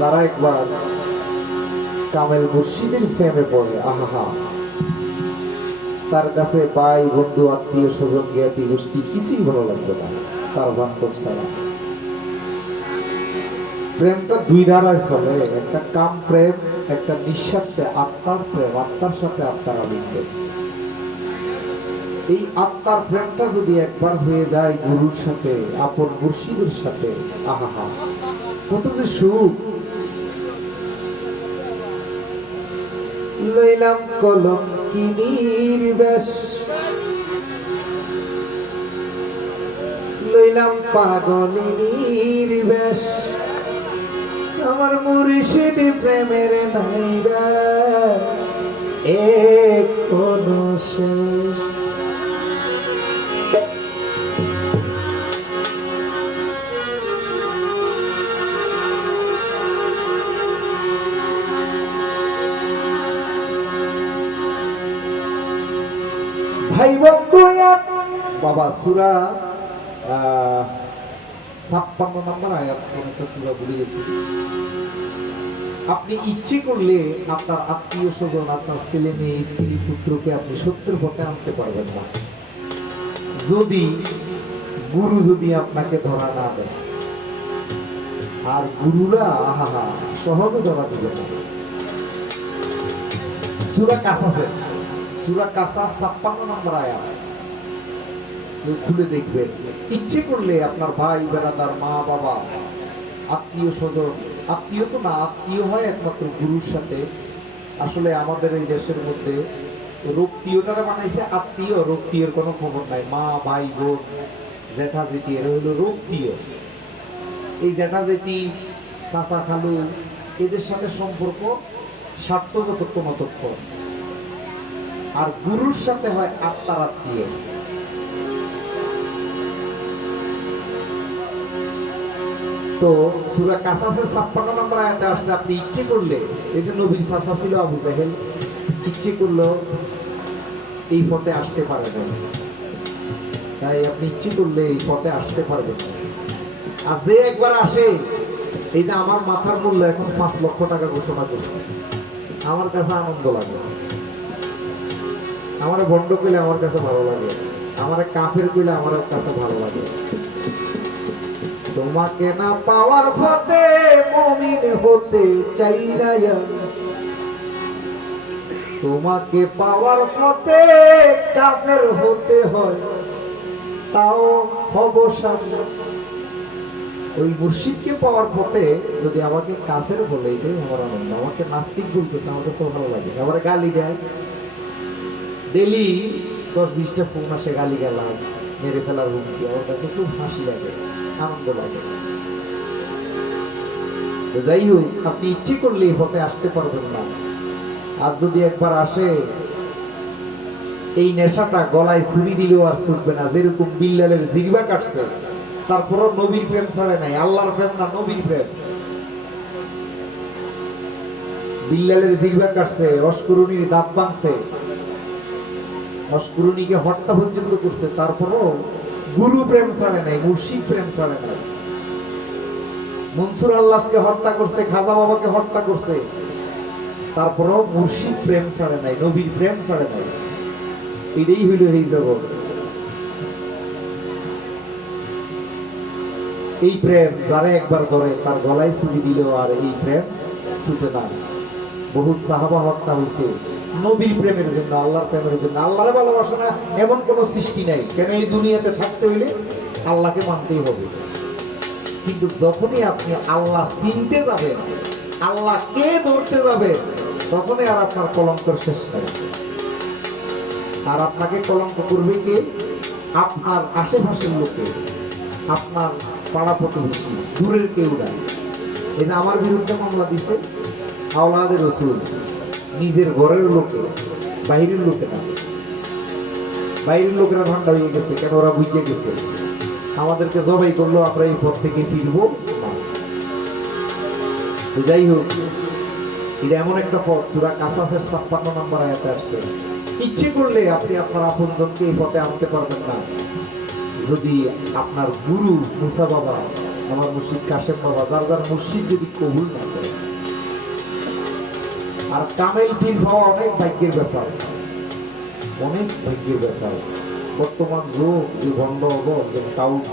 যারা একবার কামেল মুর্শিদের প্রেমে পড়ে, আহা, তার কাছে ভাই বন্ধু আত্মীয় স্বজন জ্ঞাতি গোষ্ঠী কিছুই ভালো লাগবে না, তার বান্ধব ছাড়া। প্রেমটা দুই ধারায় চলে, একটা কাম প্রেম, একটা নিঃস্বার্থে আত্মার প্রেম, আত্মার সাথে আত্মার আলিঙ্গন। এই আত্মার প্রেমটা যদি একবার হয়ে যায় গুরুর সাথে, আপন মুর্শিদের সাথে, আহা, কত যে সুখ। লইলাম কলঙ্কিনীর বেশ, লইলাম পাগলিনীর বেশ, আমার মুর্শিদ প্রেমের নাইরা এক কোনো শেষ। ভাই বন্ধু বাবা, সূরা 56 নম্বর আয়াত, একটা সূরা ভুলে গেছি। আপনি ইচ্ছে করলে আপনার আত্মীয় স্বজন, আপনার ছেলে মেয়ে, স্ত্রী পুত্রকে আপনি সত্যের পথে আনতে পারবেন না, যদি গুরু যদি আপনাকে ধরা না দেয়। আর গুরুরা আহা সহজে ধরা দিবে না। সূরা কাসাসে, সূরা কাসাস 56 নম্বর আয়াত খুলে দেখবেন। ইচ্ছে করলে আপনার ভাই বেড়াদার, মা বাবা, আত্মীয় স্বজন, আত্মীয় তো না, আত্মীয় হয় একমাত্র গুরুর সাথে। আসলে আমাদের এই দেশের মধ্যে রক্তীয়টারা বানাইছে আত্মীয়, রক্তীয়ের কোনো খবর নাই। মা ভাই বোন জ্যাঠা জেঠি এরা হলো রক্তীয়। এই জ্যাঠা জেঠি চাচা খালু এদের সাথে সম্পর্ক স্বার্থগত ততক্ষণ। আর গুরুর সাথে হয় আত্মার আত্মীয়। তো সূরা কাসাসের 56 নম্বর আয়াতে আসছে, আপনি ইচ্ছে করলে, এই যে নবীর চাচা ছিল আবু জাহেল, ইচ্ছে করলো এই পথে আসতে পারে না। তাই আপনি ইচ্ছে করলে এই পথে আসতে পারবেন না। আর যে একবার আসে, এই যে আমার মাথার মূল্য এখন 5 লক্ষ টাকা ঘোষণা করছে, আমার কাছে আনন্দ লাগে। আমার বন্ড কইলে আমার কাছে ভালো লাগে, আমার কাফের কইলে আমার কাছে ভালো লাগে। তোমাকে না পাওয়ার পথে মুমিন হতে চাই না, তোমাকে পাওয়ার পথে কাফের হতে হয়, তাও হব সাজা। ওই মুর্শিদকে পাওয়ার পথে যদি আমাকে কাফের বলে, এটাই আমার আনন্দ। আমাকে নাস্তিক বলতেছে, আমার কাছে ভালো লাগে। আমার গালি দেয় ডেলি 10-20টা ফোন আসে, গালি গালাজ, মেরে ফেলার হুমকি। আমার কাছে খুব হাসি লাগে, আনন্দ লাগে। যাই হোক, আপনি ইচ্ছে করলে এই পথে আসতে পারবেন না। আর যদি একবার আসে, এই নেশাটা গলায় ছুরি দিলেও আর ছুটবে না। যেরকম বিল্লালের জিহ্বা কাটছে, তারপরও নবীর প্রেম ছাড়ে নাই। আল্লাহর প্রেম না, নবীর প্রেম। বিল্লালের জিহ্বা কাটছে, অস্করুনির দাঁত ভাঙছে, অস্করুনিকে হত্যা পর্যন্ত করছে, তারপরও গুরু প্রেম ছাড়ে নাই, মুর্শিদ প্রেম ছাড়ে নাই। মনসুর আল্লাহকে হত্যা করছে, খাজা বাবাকে হত্যা করছে, তারপরও মুর্শিদ প্রেম ছাড়ে নাই, নবীর প্রেম ছাড়ে নাই। এটাই হইল এই জগৎ। এই প্রেম যারা একবার ধরে, তার গলায় ছুরি দিলেও আর এই প্রেম ছুটে না। বহু সাহাবা হত্যা হয়েছে নবীর প্রেমের জন্য, আল্লাহর প্রেমের জন্য। আল্লাহরে ভালোবাসে না এমন কোন সৃষ্টি নাই। কেন, এই দুনিয়াতে থাকতে হইলে আল্লাহকে মানতেই হবে। কিন্তু যখনই আপনি আল্লাহ চিনতে যাবেন, আল্লাহকে ধরতে যাবেন, তখনই আর আপনার কলঙ্কের শেষ নাই। আর আপনাকে কলঙ্ক করবে কে? আপনার আশেপাশের লোকে, আপনার পাড়া প্রতিবেশী, দূরের কেউ না। এই যে আমার বিরুদ্ধে মামলা দিছে আওলাদে রসুল, নিজের ঘরের লোকে, বাইরের লোকে না। বাইরের লোকেরা ঠান্ডা হয়ে গেছে, কেন ওরা বুঝে গেছে আমাদেরকে জবাই করলো, আমরা এই পথ থেকে ফিরবো না। যাই হোক, এটা এমন একটা পথ, সূরা কাসাসের 56 নম্বর আয়াতে আসছে, ইচ্ছে করলে আপনি আপনার আপনজনকে এই পথে আনতে পারবেন না, যদি আপনার গুরু মুসা বাবা, আমার মুর্শিদ কাশেম বাবা, যার যার মুর্শিদ যদি কবুল না করে। আর কামেল ফিল হওয়া অনেক ভাগ্যের ব্যাপার, অনেক ভাগ্যের ব্যাপার। বর্তমান যুগ যে ভণ্ড যে টাউট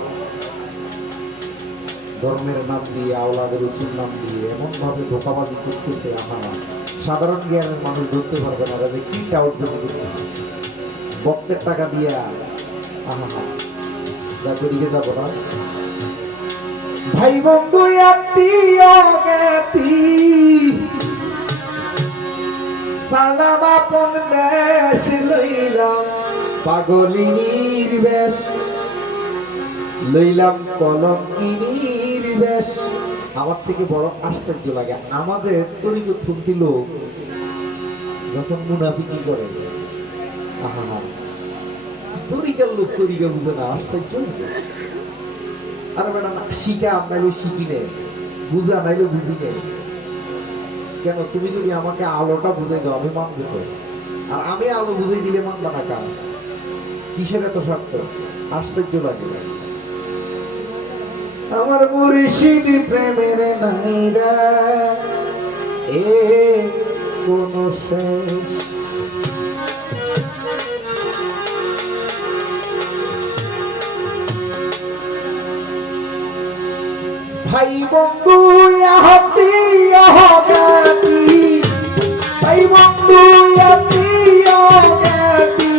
ধর্মের নাম দিয়ে, আওলাদের রসুল নাম দিয়ে এমন ভাবে ধোকাবাজি করতেছে, আহা সাধারণ জ্ঞানের মানুষ ধরতে পারবে না যে কি টাউট বেশি করতেছে ভক্তের টাকা দিয়ে। আহা যাকে দিকে যাবো না ভাই বন্ধু আত্মীয় জ্ঞাতি সালাম আপন দেশ লইলাম পাগলিনীর বেশ, লইলাম কলঙ্কিনীর বেশ। আমার থেকে বড় আশ্চর্য লাগে আমাদের তরিকতপন্থী লোক যখন মুনাফিকি করে, আহা তরিকার লোক তরিকা বুঝে না, আশ্চর্য। আরে বেটা না শিখা নাইলে শিখি নে, বুঝা নাইলে বুঝি নে। কেন তুমি যদি আমাকে আলোটা বুঝাই দাও আমি মানবো তো, আর আমি আলো বুঝাই দিলে মানবা না কেন? কিসের এত স্বার্থ? আশ্চর্য লাগে। আমার মুর্শিদ প্রেমের নাইরা এ কোন শেষ, ভাই বন্ধু আহতি আহগাতি, ভাই বন্ধু আহতি আহগাতি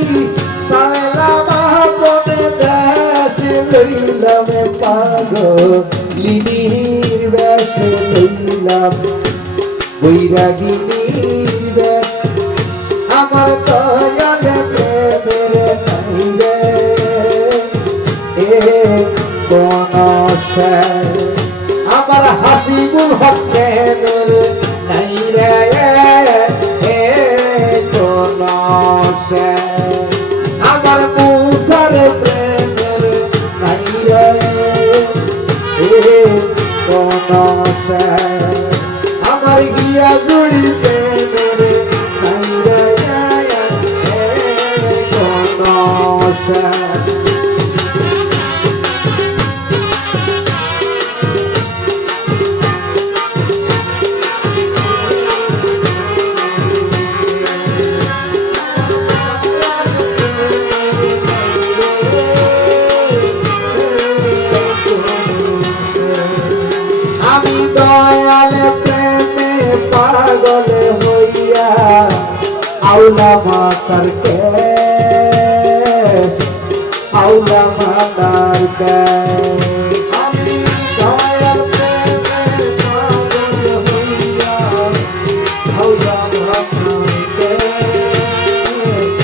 সালাম আপন দেশ লইলাম পাগলিনীর বেশ, লইলাম বৈরাগিনীর বেশ। আমার দয়াল প্রেমের নাইরে এ কোন শেষ, আমার হাসিবুল হক প্রেমের নাইরে এ কোন শেষ, আমার মুসার প্রেমের নাইরে এ কোন শেষ, আমার গিয়া জুড়ি প্রেমের নাইরে এ কোন শেষ। দয়াল প্রেমে পাগল হইয়া আউলা মাতার কেশ, আউলা মাতার কেশ। আমি দয়াল প্রেমে পাগল হইয়া আউলা মাতার কেশ,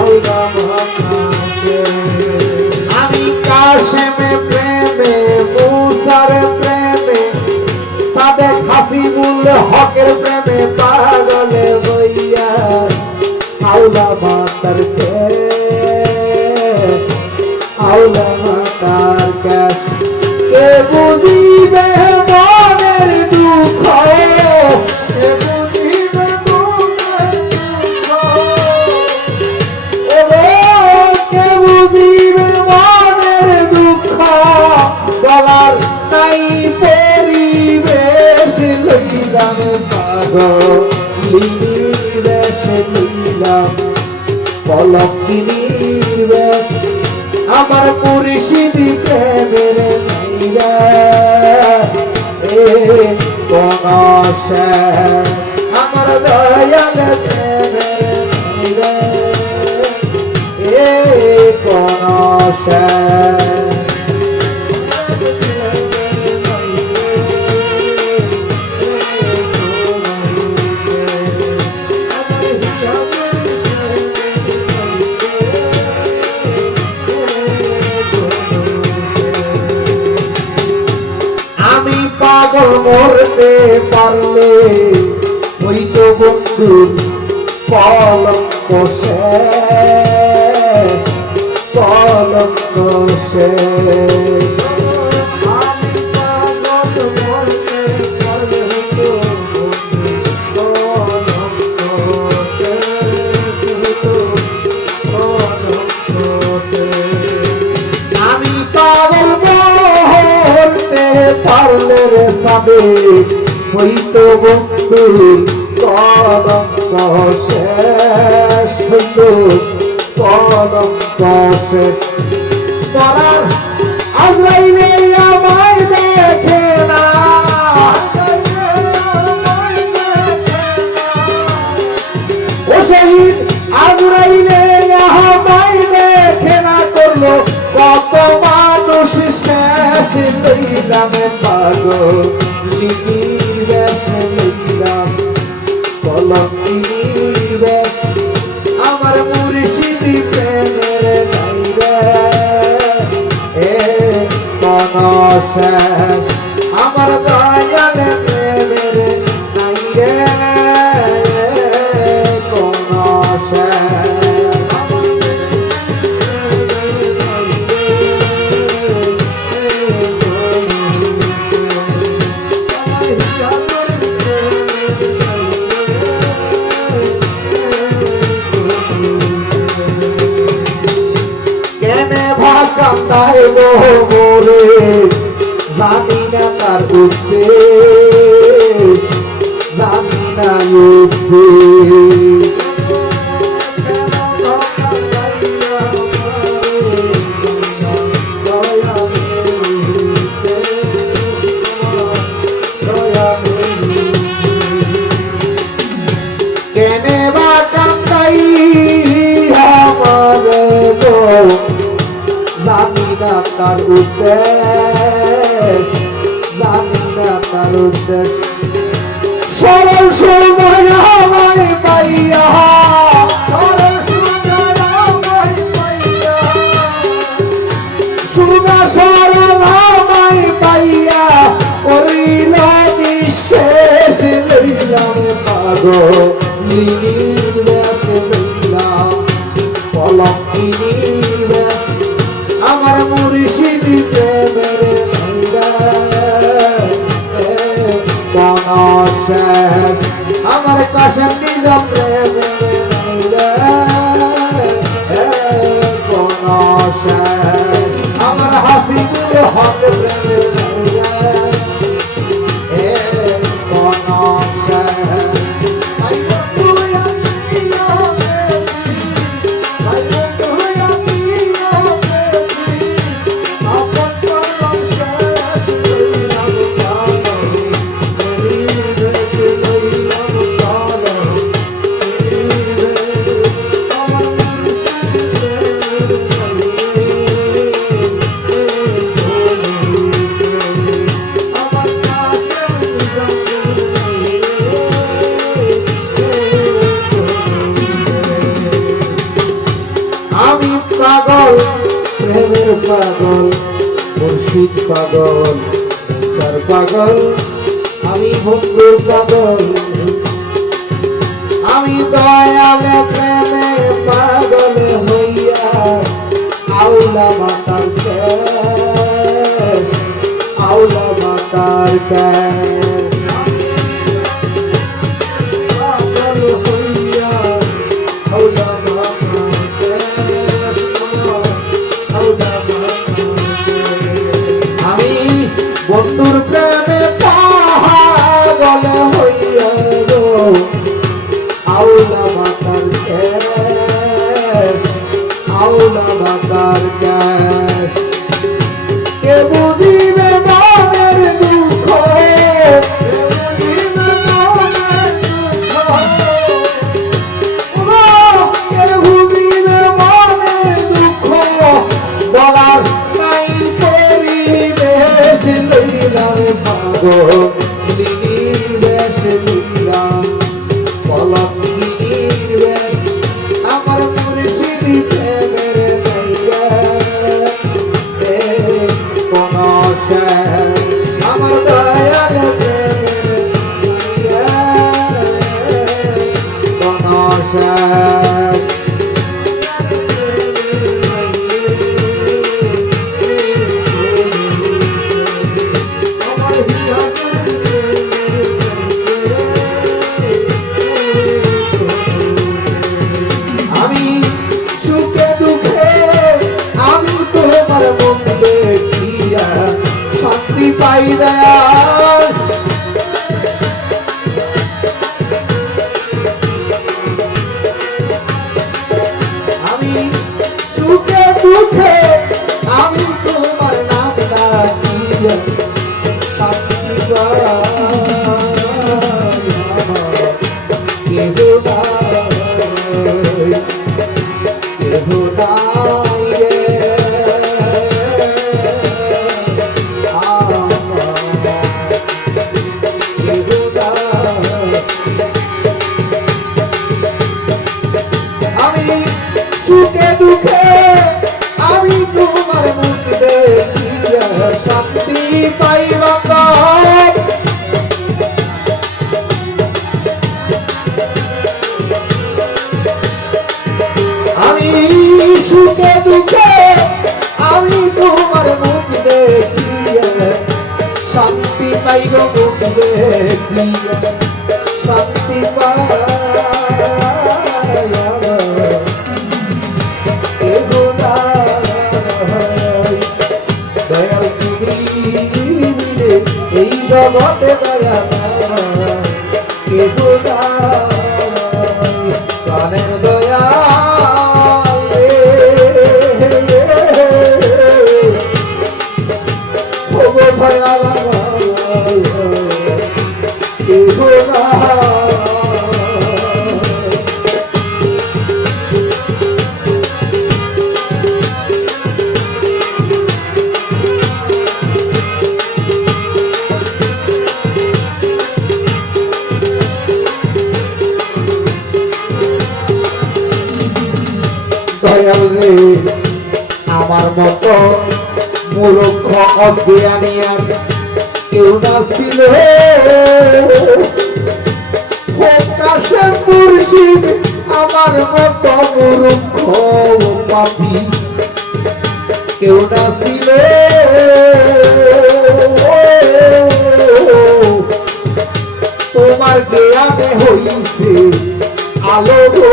আউলা মাতার কেশ। আমি কাশেমে প্রেমে মুসার প্রেমে সাদেক হাসিবুল হকের প্রেমে পাগল হইয়া আউলা মাতার কেশ, আউলা মাতার কেশ। কে বুঝিবে মনের দুঃখ, কে বুঝিবে মনের দুঃখ, কে বুঝিবে মনের দুঃখ, বলার নাই পরিবেশ। লইলাম পাগলিনীর বেশ, লইলাম কলঙ্কিনীর বেশ। আমার মুর্শিদ প্রেমের নাইরা এ কোন শেষ, আমার দয়াল প্রেমের নাইরা এ কোন শেষ। পাগল মরতে পারলে হইতো বন্ধুর কলঙ্ক শেষ, কলঙ্ক শেষ। আমি পাগল মরতে পারলে হইতো বন্ধুর কলঙ্ক শেষ, হইতো কলঙ্ক শেষ। আমি পাগল মরতে পারলে রে সাবে হইতো বন্ধুর কলঙ্ক শেষ হইল কলঙ্ক শেষ মরার আজরাইলে আমায় দেখে না ও শহীদ আজরাইলে আমায় দেখে না করলো কত মানুষ শেষ লইলাম পাগল লিপির বেশ লইলাম কলঙ্কিনীর বেশ আমার মুর্শিদি প্রেমের নাই রে এ কোন শেষ আমার দয়াল প্রেমের নাই রে কোন শেষ কান্দায় মোরে জানি না তার উদ্দেশ জানি না কেনে বা কান্দাই আমার গো জানি না তার উদ্দেশ জানি না তার উদ্দেশ সরল সময় আমায় পাইয়া সরল সময় আমায় পাইয়া সুদা সরল আমায় পাইয়া করিল নিঃশেষ লইলাম পাগল লিনির বেশ লইলাম কলঙ্কিনীর বেশ আমার মুর্শিদি প্রেমের কোন শেষ আমার কাশেম নিজাম প্রেমের কোন শেষ আমার হাসিবুল হক প্রেমের কোন শেষ পাগল প্রেমের পাগল মুর্শিদ পাগল সর পাগল আমি বন্ধুর পাগল আমি দয়ালে প্রেমে পাগল হইয়া আউলা মাতার কেশ আউলা মাতার কেশ পাগল হইয়া আউলা বন্ধুর প্রেমে পাগল হইয়া গো আউলা মাতার কেশ আউলা মাতার কেশ কে বুঝিবে মনের দুঃখ কে বুঝিবে মনের দুঃখ বলার নাই পরিবেশ লইলাম পাগল লিনির বেশ লইলাম কলঙ্কিনীর বেশ আমার মুর্শিদি প্রেমের নাই রে কোন শেষ আমার দয়াল প্রেমের নাই রে কোন শেষ শান্তি পাই দয়াল দেখিয়া শান্তি পায় দয়াল তুমি মিলে এই জগতে দয়া কে প্রাণের দয়া দয়াল রে আমার মতো মূর্খ অজ্ঞানী আর কেউ না ছিল প্রকাশে মুর্শিদ আমার মতো মূর্খ পাপী কেউ না ছিল তোমার জ্ঞানে হইছে আলো গো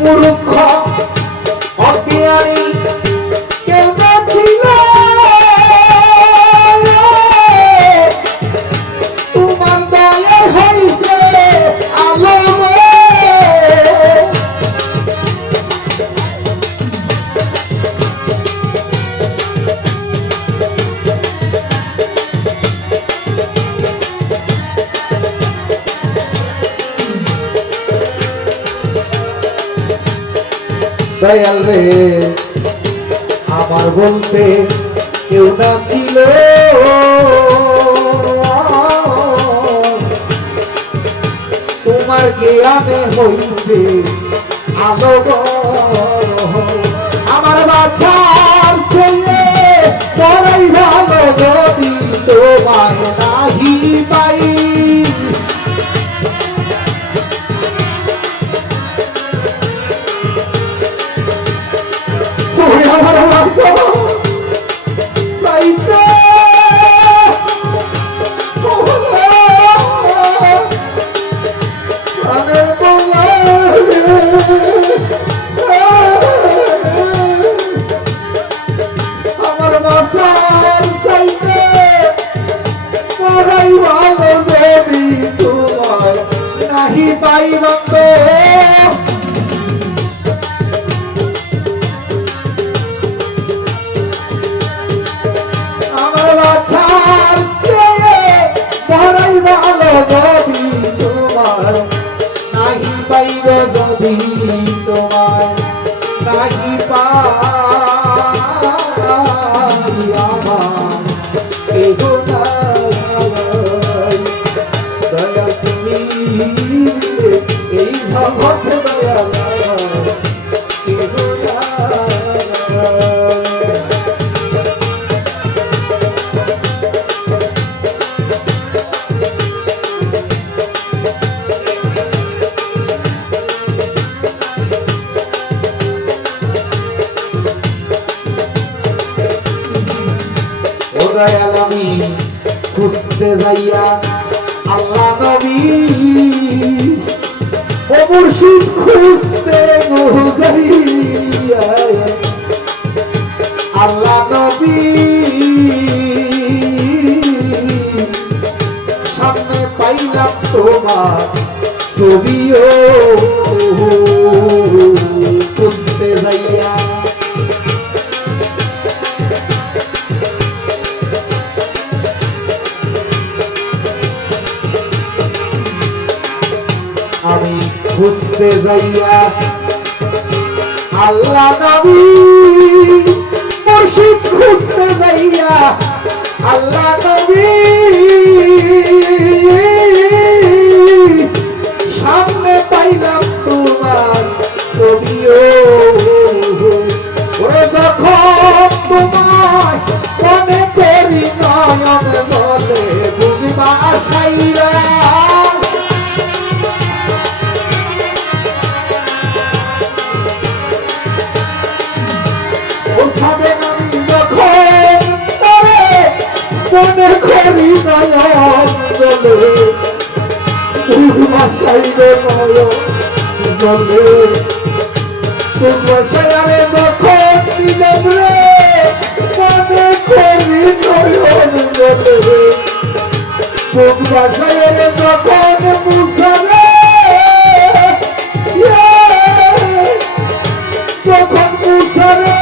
মূর্খ অজ্ঞানী কেউ না ছিল তোমার দয়া হইছে আলো দয়াল রে আমার বলতে কেউ না ছিল তোমার জ্ঞানে হইছে আলো আমার বাচ্চার ছেলে বড়ই ভালো যদি তোমায় নাহি পাই যদি তোমার নাহি পাই আমার কেহ নাই দয়া তুমি এই ভগত দয়া কেহ দয়াল আমি খুঁজতে যাইয়া আল্লাহ নবী ও মুর্শিদ খুঁজতে যাইয়া আল্লাহ নবী সামনে পাইলাম তোমার ছবিও খুঁজতে যাইয়া আমি খুঁজতে যাইয়া আল্লাহ নবী মুর্শিদ খুঁজতে যাইয়া আল্লাহ নবী সামনে পাইলাম তোমার ছবিও ওরে যখন তোমায় মনে করি ও সাদে আমি যখন তারে মনে করি নয়ন জলে ভাষাই রে নয়ন জলে ভাষায় আমি যখন দিলাম রে মনে করি নয়ন জলে ভাষায় রে যখন মুসারে যখন মুসারে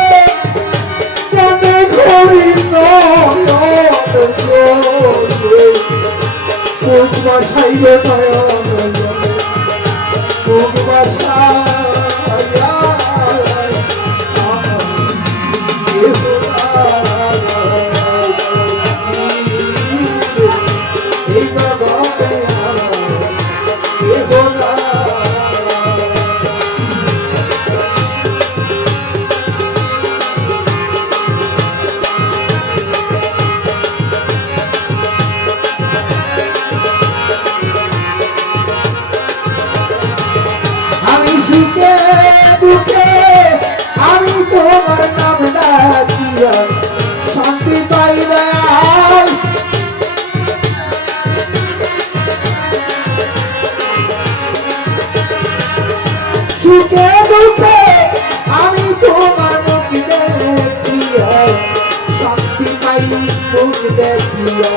মনে করি নয়ন জলে ভাষাই রে নয়ন জলে ভাষায় আমি তোমার নাম ডাকিয়া শান্তি পাই দয়াল সুখে দুঃখে আমি তোমার মুখ দেখিয়া শান্তি পাই মুখ দেখিয়া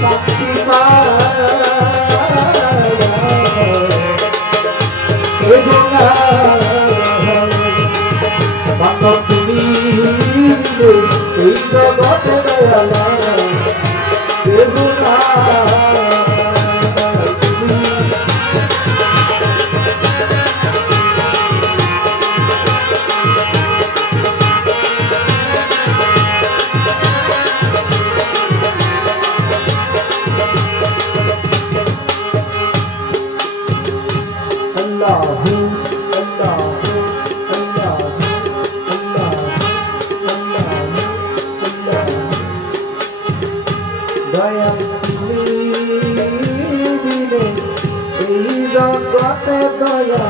শান্তি পাই